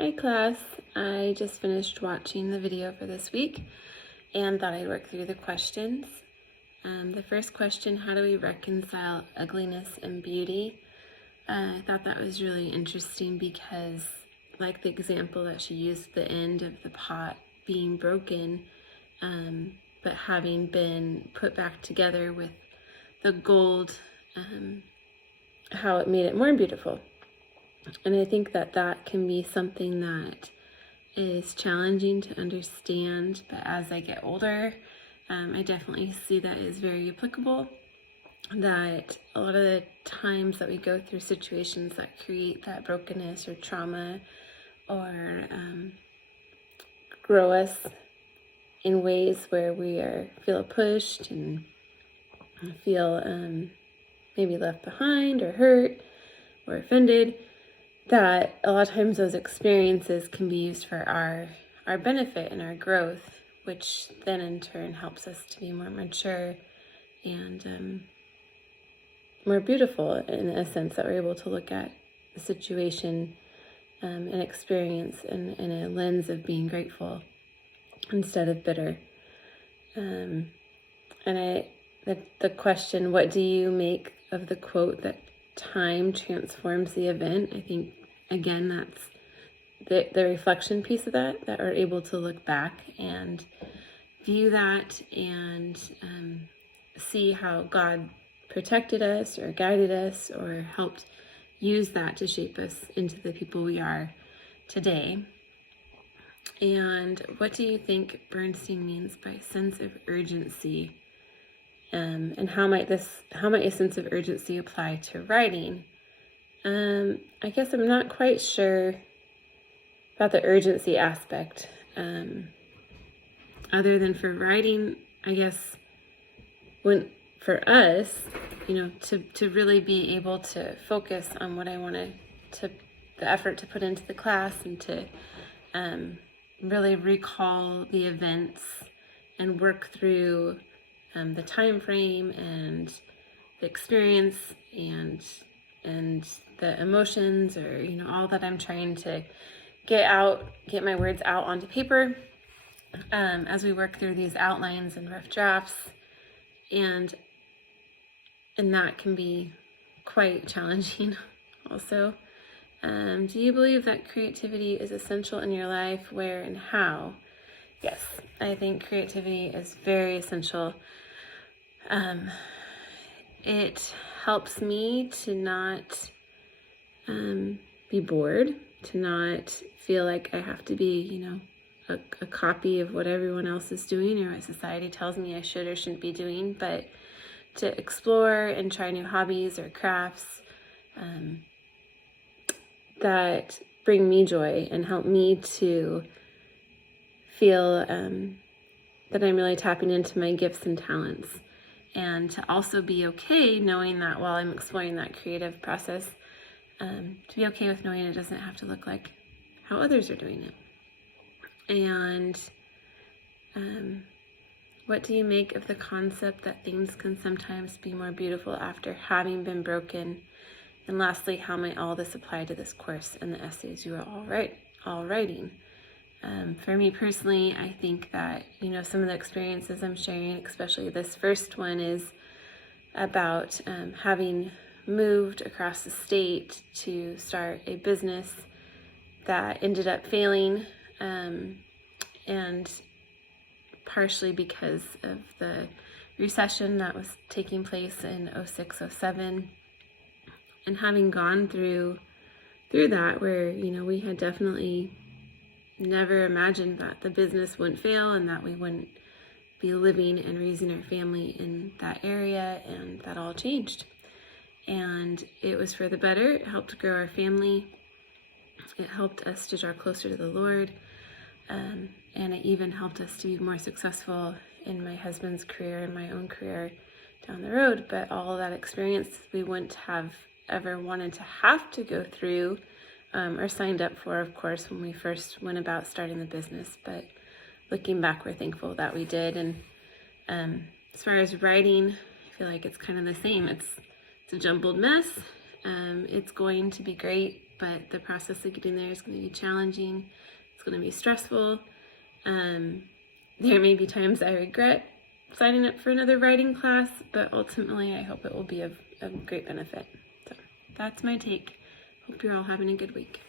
Hi class, I just finished watching the video for this week and thought I'd work through the questions. The first question, how do we reconcile ugliness and beauty? I thought that was really interesting because, like the example that she used, the end of the pot being broken, but having been put back together with the gold, how it made it more beautiful. And I think that that can be something that is challenging to understand, but as I get older, I definitely see that is very applicable, that a lot of the times that we go through situations that create that brokenness or trauma or grow us in ways where we feel pushed and feel maybe left behind or hurt or offended, that a lot of times those experiences can be used for our benefit and our growth, which then in turn helps us to be more mature and more beautiful, in a sense that we're able to look at the situation and experience in a lens of being grateful instead of bitter. And the question, what do you make of the quote that time transforms the event? I think, again, that's the reflection piece of that we're able to look back and view that and see how God protected us or guided us or helped use that to shape us into the people we are today. And what do you think Bernstein means by sense of urgency? And how might a sense of urgency apply to writing? I guess I'm not quite sure about the urgency aspect. Other than for writing, I guess for us, to really be able to focus on what I want the effort to put into the class and to really recall the events and work through the time frame and the experience and the emotions, or all that I'm trying to get my words out onto paper as we work through these outlines and rough drafts, and that can be quite challenging also. Do you believe that creativity is essential in your life? Where and how? Yes, I think creativity is very essential. It helps me to not be bored, to not feel like I have to be, a copy of what everyone else is doing or what society tells me I should or shouldn't be doing, but to explore and try new hobbies or crafts that bring me joy and help me to feel that I'm really tapping into my gifts and talents. And to also be okay knowing that while I'm exploring that creative process, to be okay with knowing it doesn't have to look like how others are doing it. And what do you make of the concept that things can sometimes be more beautiful after having been broken? And lastly, how might all this apply to this course and the essays you are all writing? For me personally, I think that, some of the experiences I'm sharing, especially this first one, is about having moved across the state to start a business that ended up failing, and partially because of the recession that was taking place in 06, 07, and having gone through that, where, we had definitely never imagined that the business wouldn't fail and that we wouldn't be living and raising our family in that area, and that all changed. And it was for the better. It helped grow our family. It helped us to draw closer to the Lord. And it even helped us to be more successful in my husband's career and my own career down the road. But all of that experience we wouldn't have ever wanted to have to go through or signed up for, of course, when we first went about starting the business. But looking back, we're thankful that we did. And as far as writing, I feel like it's kind of the same. It's a jumbled mess. It's going to be great but the process of getting there is going to be challenging. It's going to be stressful. There may be times I regret signing up for another writing class, but ultimately I hope it will be of great benefit. So that's my take. Hope you're all having a good week.